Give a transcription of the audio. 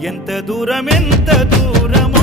ఎంత దూరం ఎంత దూరం